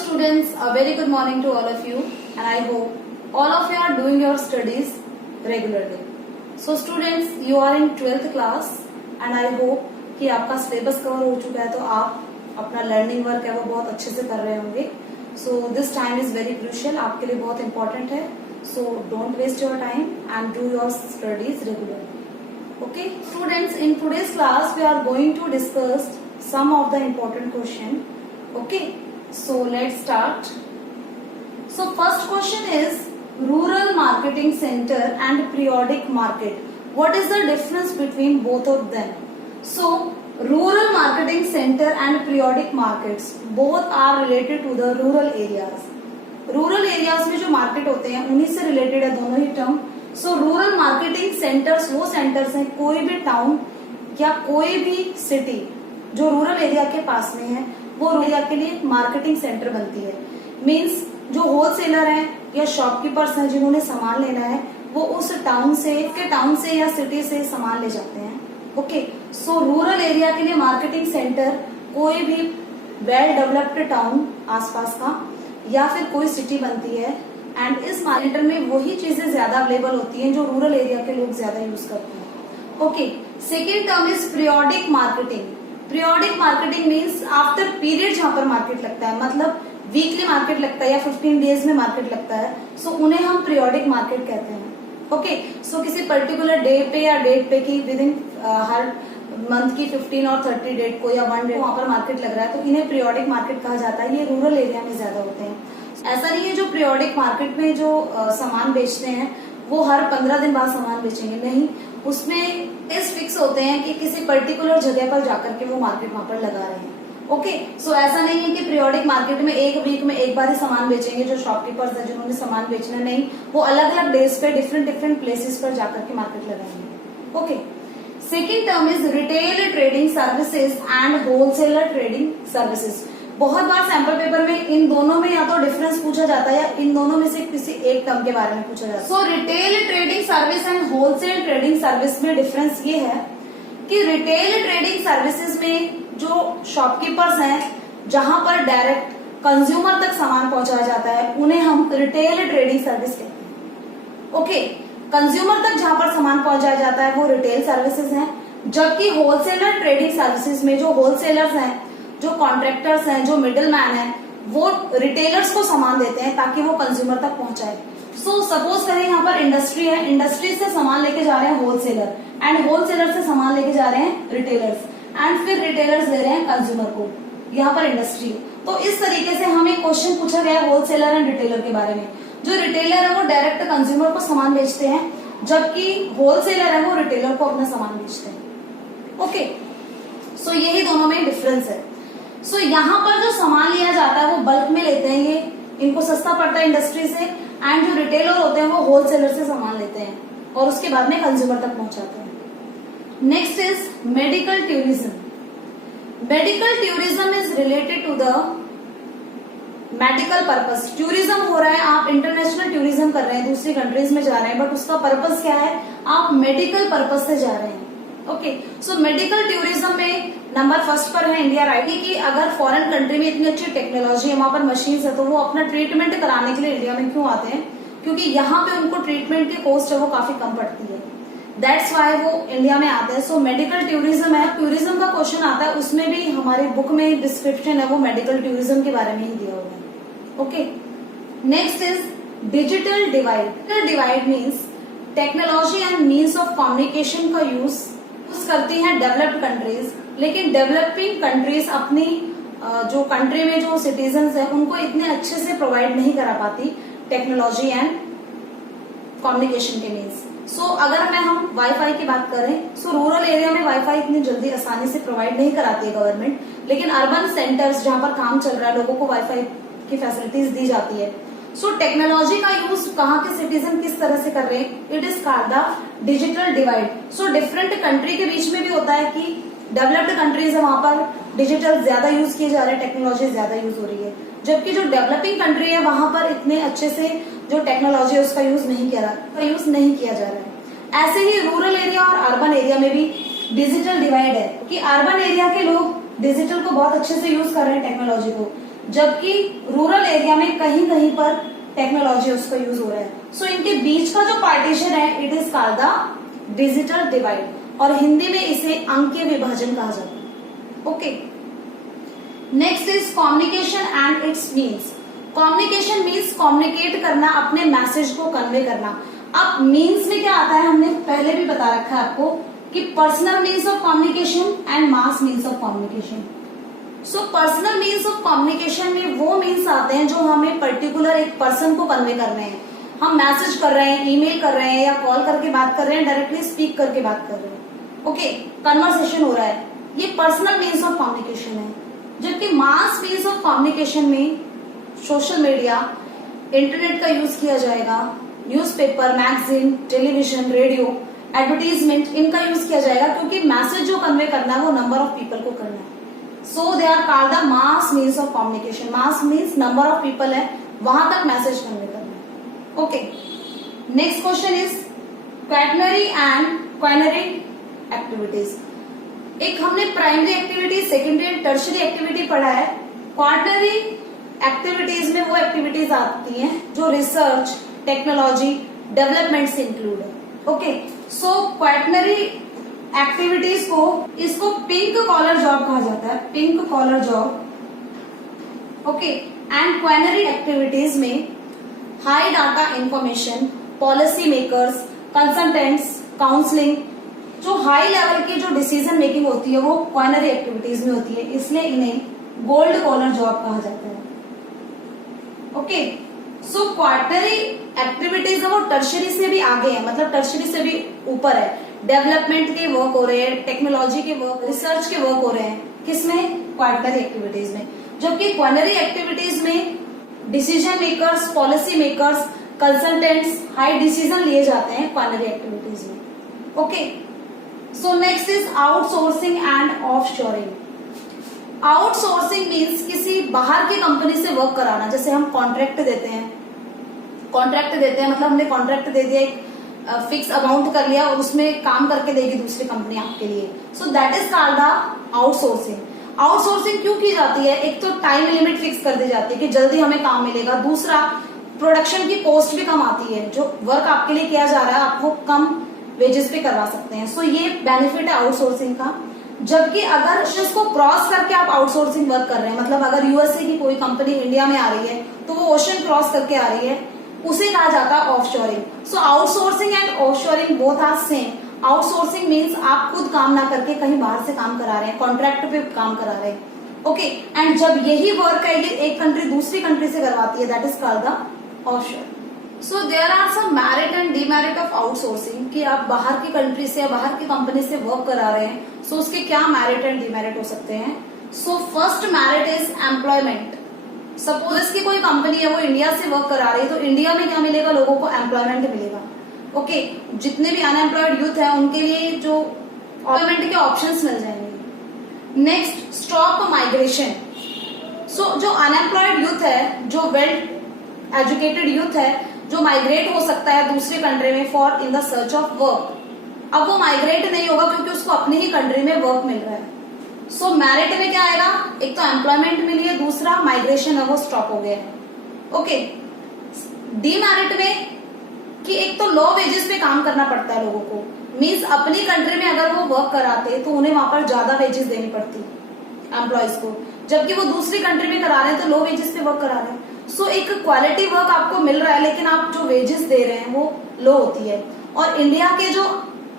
students, a very good morning to all of you, and I hope all of you are doing your studies regularly. So students, you are in 12th class and I hope कि आपका syllabus cover हो चुका है, तो आप अपना learning work है वो बहुत अच्छे से कर रहे होंगे. So this time is very crucial, आपके लिए बहुत इंपॉर्टेंट है. So don't waste your time and do your studies regularly. Okay, students, in today's class we are going to discuss some of the important question. Okay, so let's start. So first question is rural marketing center and periodic market. What is the difference between both of them? So rural marketing center and periodic markets both are related to the rural areas. Rural areas में जो market होते हैं उन्हीं से related है दोनों ही term. So rural marketing centres वो सेंटर्स हैं, कोई भी टाउन या कोई भी सिटी जो रूरल एरिया के पास में है वो रूरल एरिया के लिए मार्केटिंग सेंटर बनती है. मींस जो होलसेलर हैं या शॉपकीपर्स हैं जिन्होंने सामान लेना है वो उस टाउन से या सिटी से सामान ले जाते हैं. ओके, सो रूरल एरिया के लिए मार्केटिंग सेंटर कोई भी वेल डेवलप्ड टाउन आसपास का या फिर कोई सिटी बनती है. एंड इस मार्केट में वही चीजें ज्यादा अवेलेबल होती हैं जो रूरल एरिया के लोग ज्यादा यूज करते हैं. Okay, second term is periodic marketing. Periodic marketing means after period जहां पर मार्केट लगता है, मतलब वीकली मार्केट लगता है या 15 डेज में मार्केट लगता है, सो उन्हें हम पीरियोडिक मार्केट कहते हैं. ओके, सो किसी पर्टिकुलर डे पे या डेट पे की विद इन हर मंथ की 15 और 30 डेट को या 1 डे वहां पर मार्केट लग रहा है, तो इन्हें पीरियोडिक मार्केट कहा जाता है. ये रूरल एरिया में ज्यादा होते हैं. ऐसा नहीं है जो पीरियोडिक मार्केट में जो सामान बेचते हैं वो हर 15 दिन बाद सामान बेचेंगे, नहीं. उसमें डेज फिक्स होते हैं कि किसी पर्टिकुलर जगह पर जाकर के वो मार्केट वहां पर लगा रहे हैं. ओके, सो ऐसा नहीं है कि पीरियोडिक मार्केट में एक वीक में एक बार ही सामान बेचेंगे जो शॉपकीपर्स हैं जिन्होंने सामान बेचना, नहीं. वो अलग अलग डेज पे डिफरेंट प्लेसेस पर जाकर के मार्केट लगाएंगे. Okay, second term is retail trading services and wholesaler trading services. बहुत बार सैंपल पेपर में इन दोनों में या तो डिफरेंस पूछा जाता है या इन दोनों में से किसी एक टर्म के बारे में पूछा जाता है. So retail trading service and wholesale trading service में डिफरेंस ये है कि रिटेल ट्रेडिंग सर्विसेज में जो शॉपकीपर्स हैं जहां पर डायरेक्ट कंज्यूमर तक सामान पहुंचाया जाता है उन्हें हम रिटेल ट्रेडिंग सर्विस कहते हैं. ओके, कंज्यूमर तक जहां पर सामान पहुंचाया जाता है वो रिटेल सर्विसेज हैं, जबकि होलसेलर ट्रेडिंग सर्विसेज में जो होलसेलर्स हैं, जो कॉन्ट्रैक्टर्स हैं, जो मिडिल मैन है, वो रिटेलर्स को सामान देते हैं ताकि वो कंज्यूमर तक पहुंचाए. सो सपोज करें यहाँ पर इंडस्ट्री है, इंडस्ट्री से सामान लेके जा रहे हैं होलसेलर एंड होलसेलर से सामान लेके जा रहे हैं रिटेलर्स एंड फिर रिटेलर्स दे रहे हैं कंज्यूमर को. यहाँ पर इंडस्ट्री. तो इस तरीके से हमें क्वेश्चन पूछा गया होलसेलर एंड रिटेलर के बारे में. जो रिटेलर है वो डायरेक्ट कंज्यूमर को सामान बेचते हैं, जबकि होलसेलर है वो रिटेलर को अपना सामान बेचते हैं. ओके, सो यही दोनों में डिफरेंस है. सो यहाँ पर जो सामान लिया जाता है वो बल्क में लेते हैं, ये इनको सस्ता पड़ता है इंडस्ट्री से, एंड जो रिटेलर होते हैं वो होलसेलर से सामान लेते हैं और उसके बाद में कंज्यूमर तक पहुंचाते हैं. Next is medical tourism. Medical tourism is related to the medical purpose. Tourism हो रहा है, आप इंटरनेशनल टूरिज्म कर रहे हैं, दूसरी कंट्रीज में जा रहे हैं, बट उसका पर्पस क्या है, आप मेडिकल पर्पस से जा रहे हैं. ओके, सो मेडिकल टूरिज्म में नंबर फर्स्ट पर है इंडिया. राइट कि अगर फॉरेन कंट्री में इतनी अच्छी टेक्नोलॉजी है, वहां पर मशीन है, तो वो अपना ट्रीटमेंट कराने के लिए इंडिया में क्यों आते हैं, क्योंकि यहाँ पे उनको ट्रीटमेंट की कॉस्ट है वो काफी कम पड़ती है. दैट्स वाई वो इंडिया में आते हैं. सो मेडिकल टूरिज्म है. टूरिज्म का क्वेश्चन आता है, उसमें भी हमारी बुक में डिस्क्रिप्शन है वो मेडिकल टूरिज्म के बारे में ही दिया हुआ है. Okay, next is digital divide. Digital divide means technology and means of communication का यूज करती हैं डेवलप्ड कंट्रीज, लेकिन डेवलपिंग कंट्रीज अपनी जो कंट्री में जो सिटीजन्स हैं उनको इतने अच्छे से प्रोवाइड नहीं करा पाती टेक्नोलॉजी एंड कम्युनिकेशन के मीन्स. सो अगर हम वाईफाई की बात करें, सो रूरल एरिया में वाईफाई इतनी जल्दी आसानी से प्रोवाइड नहीं कराती है गवर्नमेंट, लेकिन अर्बन सेंटर्स जहां पर काम चल रहा है लोगों को वाईफाई की फैसिलिटीज दी जाती है. सो टेक्नोलॉजी का यूज कहाँ के सिटीजन किस तरह से कर रहे हैं, it is called the digital divide. So different country के बीच में भी होता है कि डेवलप्ड कंट्रीज है वहां पर डिजिटल ज्यादा यूज किए जा रहे हैं, टेक्नोलॉजी ज्यादा यूज हो रही है, जबकि जो डेवलपिंग कंट्री है वहां पर इतने अच्छे से जो टेक्नोलॉजी है उसका यूज नहीं किया जा रहा है. ऐसे ही रूरल एरिया और अर्बन एरिया में भी डिजिटल डिवाइड है कि अर्बन एरिया के लोग डिजिटल को बहुत अच्छे से यूज कर रहे हैं टेक्नोलॉजी को, जबकि रूरल एरिया में कहीं कहीं पर टेक्नोलॉजी उसका यूज हो रहा है। सो इनके बीच का जो पार्टीशन है it is called the digital divide, और हिंदी में इसे अंकीय विभाजन कहा जाता है। Okay, next is communication and it's means. Communication means communicate करना, अपने मैसेज को कन्वे करना। अब मीन्स में क्या आता है, हमने पहले भी बता रखा है आपको कि personal means of communication and mass means of communication. So personal means of communication में वो मीन्स आते हैं जो हमें पर्टिकुलर एक पर्सन को कन्वे करने हैं। हम मैसेज कर रहे हैं, ईमेल कर रहे हैं, या कॉल करके बात कर रहे हैं, डायरेक्टली स्पीक करके बात कर रहे हैं, ओके, कन्वर्सेशन हो रहा है, ये पर्सनल मीन्स ऑफ कम्युनिकेशन है। जबकि मास मीन्स ऑफ कम्युनिकेशन में सोशल मीडिया, इंटरनेट का यूज किया जाएगा, newspaper, magazine, television, radio, advertisement, इनका यूज किया जाएगा, क्योंकि मैसेज जो कन्वे करना है वो नंबर ऑफ पीपल को करना है। So they are called the mass means of communication. Mass means number of people है, वहां तक मैसेज कन्वे करना है। Okay, next question is quaternary and quinary activities. एक हमने primary activity, secondary and tertiary activity पढ़ा है। क्वाटनरी एक्टिविटीज में वो एक्टिविटीज आती हैं जो रिसर्च, टेक्नोलॉजी, डेवलपमेंट से इंक्लूड है। ओके, सो क्वाटनरी एक्टिविटीज को, इसको पिंक कॉलर जॉब कहा जाता है, pink collar job. Okay, and quinary activities में high data information, policy makers, consultants, counselling, जो हाई लेवल की जो डिसीजन मेकिंग होती है वो क्वाइनरी एक्टिविटीज में होती है, इसलिए इन्हें गोल्ड कॉलर जॉब कहा जाता है। ओके, सो क्वार्टनरी एक्टिविटीज है वो टर्शरी से भी आगे है, मतलब टर्शरी से भी ऊपर है। डेवलपमेंट के वर्क हो रहे हैं, टेक्नोलॉजी के वर्क, रिसर्च के वर्क हो रहे हैं, किसमें, क्वार्टनरी एक्टिविटीज में। जबकि क्वाइनरी एक्टिविटीज में decision makers, policy makers, consultants, high decision लिए जाते हैं क्वाइनरी एक्टिविटीज में। Okay, so next is outsourcing and offshoring. Outsourcing means किसी बाहर की कंपनी से वर्क कराना। जैसे हम कॉन्ट्रैक्ट देते हैं, मतलब हमने कॉन्ट्रैक्ट दे दिया, एक फिक्स अमाउंट कर लिया और उसमें काम करके देगी दूसरी कंपनी आपके लिए। So that is called the outsourcing. Outsourcing क्यों की जाती है, एक तो टाइम लिमिट फिक्स कर दी जाती है कि जल्दी हमें काम मिलेगा, दूसरा प्रोडक्शन की कॉस्ट भी कम आती है, जो वर्क आपके लिए किया जा रहा है आप वो कम वेजेस पे करवा सकते हैं। सो ये बेनिफिट है आउटसोर्सिंग का। जबकि अगर इसको क्रॉस करके आप आउटसोर्सिंग वर्क कर रहे हैं, मतलब अगर यूएसए की कोई कंपनी इंडिया में आ रही है तो वो ओशन क्रॉस करके आ रही है, उसे कहा जाता है offshoring. So outsourcing and offshoring both are same. Outsourcing means आप खुद काम ना करके कहीं बाहर से काम करा रहे हैं, कॉन्ट्रैक्ट पे काम करा रहे हैं। ओके, एंड जब यही वर्क है ये एक कंट्री दूसरी कंट्री से करवाती है, that is called the offshore. So there are some merit and demerit of outsourcing, कि आप बाहर की कंट्री से या बाहर की कंपनी से वर्क करा रहे हैं, सो उसके क्या मेरिट एंड डीमेरिट हो सकते हैं। So first merit is employment. Suppose इसकी कोई कंपनी है वो इंडिया से वर्क करा रही है, तो इंडिया में क्या मिलेगा, लोगों को एम्प्लॉयमेंट मिलेगा। ओके, जितने भी अनएम्प्लॉयड यूथ है उनके लिए जो एम्प्लॉयमेंट के ऑप्शंस मिल जाएंगे। Next, stop migration. सो जो अनएम्प्लॉयड यूथ है, जो वेल एजुकेटेड यूथ है, जो माइग्रेट हो सकता है दूसरे कंट्री में for in the search of work, अब वो माइग्रेट नहीं होगा क्योंकि उसको अपनी ही कंट्री में वर्क मिल रहा है। सो मेरिट में क्या आएगा, एक तो एम्प्लॉयमेंट मिली है, दूसरा माइग्रेशन है वो स्टॉप हो गया है। ओके, डीमेरिट में कि एक तो लो वेजेस पे काम करना पड़ता है लोगों को, मीन्स अपनी कंट्री में अगर वो वर्क कराते तो उन्हें वहां पर ज्यादा वेजेस देनी पड़ती एम्प्लॉयज को, जबकि वो दूसरी कंट्री में करा रहे हैं तो लो वेजेस पे वर्क करा रहे हैं। सो एक क्वालिटी वर्क आपको मिल रहा है लेकिन आप जो वेजेस दे रहे हैं वो लो होती है। और इंडिया के जो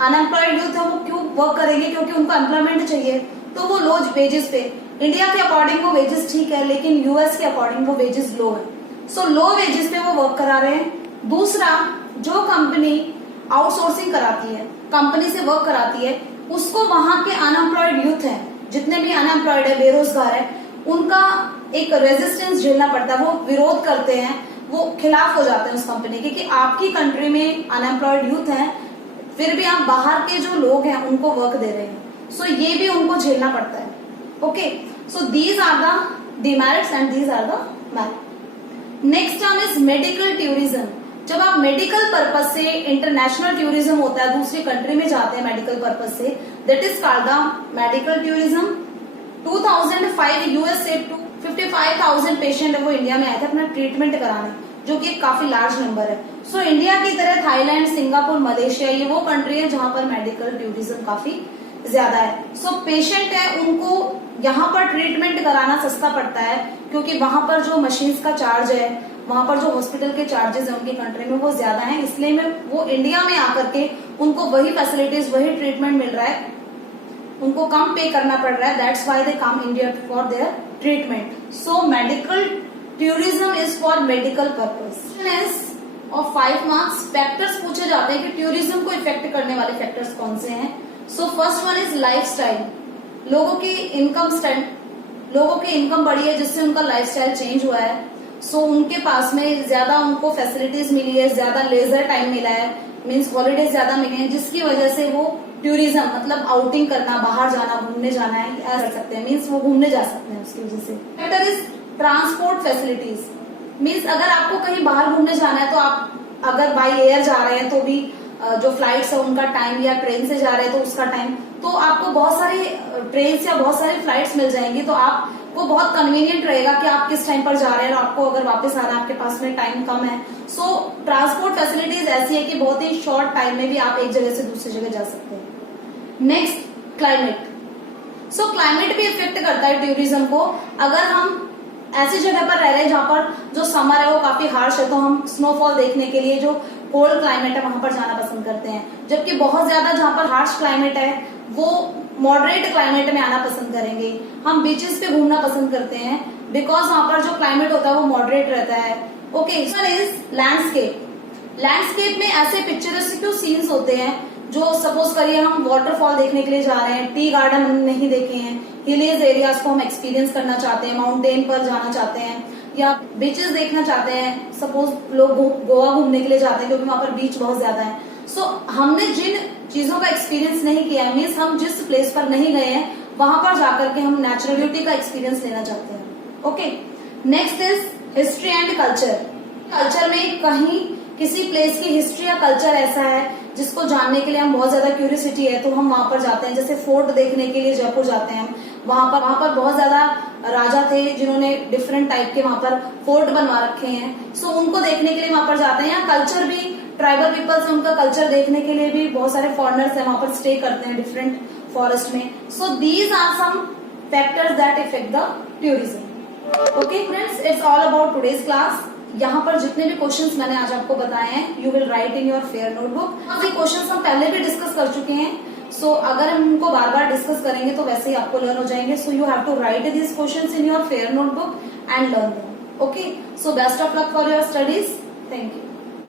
अनएम्प्लॉयड यूथ है वो क्यों वर्क करेंगे, क्योंकि उनको एम्प्लॉयमेंट चाहिए, तो वो लो वेजेस पे, इंडिया के अकॉर्डिंग वो वेजेस ठीक है लेकिन यूएस के अकॉर्डिंग वो वेजेस लो है। सो लो वेजेस पे वो वर्क करा रहे हैं। दूसरा, जो कंपनी आउटसोर्सिंग कराती है, कंपनी से वर्क कराती है, उसको वहां के अनएम्प्लॉयड यूथ है, जितने भी अनएम्प्लॉयड है, बेरोजगार है, उनका एक रेजिस्टेंस झेलना पड़ता है, वो विरोध करते हैं, वो खिलाफ हो जाते हैं उस कंपनी के कि आपकी कंट्री में अनएम्प्लॉयड यूथ है फिर भी आप बाहर के जो लोग हैं उनको वर्क दे रहे हैं। सो ये भी उनको झेलना पड़ता है। Okay, so these are the demerits and these are the merit. Next term is medical tourism. जब आप मेडिकल पर्पज से, इंटरनेशनल टूरिज्म होता है, दूसरी कंट्री में जाते हैं मेडिकल पर्पज से, that is called the medical tourism. 2005 US said to 55,000 patient है वो इंडिया में आए थे अपना ट्रीटमेंट कराने, जो कि एक काफी लार्ज नंबर है। सो इंडिया की तरह थाईलैंड, सिंगापुर, मलेशिया ये वो कंट्री है जहां पर मेडिकल टूरिज्म काफी ज्यादा है। सो पेशेंट है उनको यहाँ पर ट्रीटमेंट कराना सस्ता पड़ता है, क्योंकि वहां पर जो मशीन्स का चार्ज है, वहां पर जो हॉस्पिटल के चार्जेस है उनकी कंट्री में वो ज्यादा है, इसलिए में वो इंडिया में आकर के उनको वही फैसिलिटीज, वही ट्रीटमेंट मिल रहा है, उनको कम पे करना पड़ रहा है। That's why they come India for their treatment. So medical tourism is for medical purpose. और 5 मार्क्स फैक्टर्स पूछे जाते हैं कि टूरिज्म को इफेक्ट करने वाले फैक्टर्स कौन से हैं। So first one is lifestyle. लोगों की इनकम बढ़ी है जिससे उनका लाइफस्टाइल चेंज हुआ है। सो उनके पास में ज्यादा उनको फैसिलिटीज मिली है, ज्यादा लेजर टाइम मिला है, मीन्स हॉलीडेज ज्यादा मिले हैं, जिसकी वजह से वो टूरिज्म मतलब आउटिंग करना, बाहर जाना, घूमने जाना है, कर सकते हैं, मीन्स वो घूमने जा सकते हैं उसकी वजह से। Factor is transport facilities. Means अगर आपको कहीं बाहर घूमने जाना है तो आप अगर बाई एयर जा रहे हैं तो भी जो फ्लाइट्स है उनका टाइम, या ट्रेन से जा रहे हैं तो उसका टाइम, तो आपको बहुत सारी ट्रेन या बहुत सारी फ्लाइट्स मिल जाएंगी, तो आपको बहुत कन्वीनियंट रहेगा कि आप किस टाइम पर जा रहे हैं और आपको अगर वापस आना आपके पास में टाइम कम है। सो ट्रांसपोर्ट फैसिलिटीज ऐसी है कि बहुत ही शॉर्ट टाइम में भी आप एक जगह से दूसरी जगह जा सकते हैं। Next climate. सो क्लाइमेट भी इफेक्ट करता है टूरिज्म को। अगर हम ऐसी जगह पर रह रहे हैं जहां पर जो समर है वो काफी हार्श है, तो हम स्नोफॉल देखने के लिए जो कोल्ड क्लाइमेट है वहां पर जाना पसंद करते हैं, जबकि बहुत ज्यादा जहां पर हार्श क्लाइमेट है वो मॉडरेट क्लाइमेट में आना पसंद करेंगे। हम बीचेस पे घूमना पसंद करते हैं बिकॉज वहां पर जो क्लाइमेट होता है वो मॉडरेट रहता है। Okay, is landscape. लैंडस्केप में ऐसे पिक्चरस्टिक सीन्स होते हैं जो सपोज करिए हम वाटरफॉल देखने के लिए जा रहे हैं, टी गार्डन हमने नहीं देखे हैं, हिलीज एरियाज को हम एक्सपीरियंस करना चाहते हैं, माउंटेन पर जाना चाहते हैं, या बीचेस देखना चाहते हैं। सपोज लोग गोवा घूमने के लिए जाते हैं क्योंकि वहां पर बीच बहुत ज्यादा है। सो हमने जिन चीजों का एक्सपीरियंस नहीं किया है, मीन्स हम जिस प्लेस पर नहीं गए हैं वहां पर जाकर के हम नेचुरल ब्यूटी का एक्सपीरियंस लेना चाहते हैं। Okay, next is history and culture. Culture में कहीं किसी प्लेस की हिस्ट्री या कल्चर ऐसा है जिसको जानने के लिए हम बहुत ज्यादा क्यूरियोसिटी है तो हम वहां पर जाते हैं। जैसे फोर्ट देखने के लिए जयपुर जाते हैं, वहां पर बहुत ज्यादा राजा थे जिन्होंने डिफरेंट टाइप के वहां पर फोर्ट बनवा रखे हैं, सो उनको देखने के लिए वहां पर जाते हैं। या कल्चर भी, ट्राइबल पीपल्स हैं, उनका कल्चर देखने के लिए भी बहुत सारे फॉरेनर्स हैं वहां पर स्टे करते हैं डिफरेंट फॉरेस्ट में। So these are some factors that affect the tourism. Okay friends, it's all about today's class. यहाँ पर जितने भी क्वेश्चंस मैंने आज आपको बताए हैं, you will write in your fair notebook. ये क्वेश्चंस हम पहले भी डिस्कस कर चुके हैं, सो अगर हम उनको बार बार डिस्कस करेंगे तो वैसे ही आपको लर्न हो जाएंगे। So you have to write this questions in your fair notebook and learn them. Okay, so best of luck for your studies. Thank you.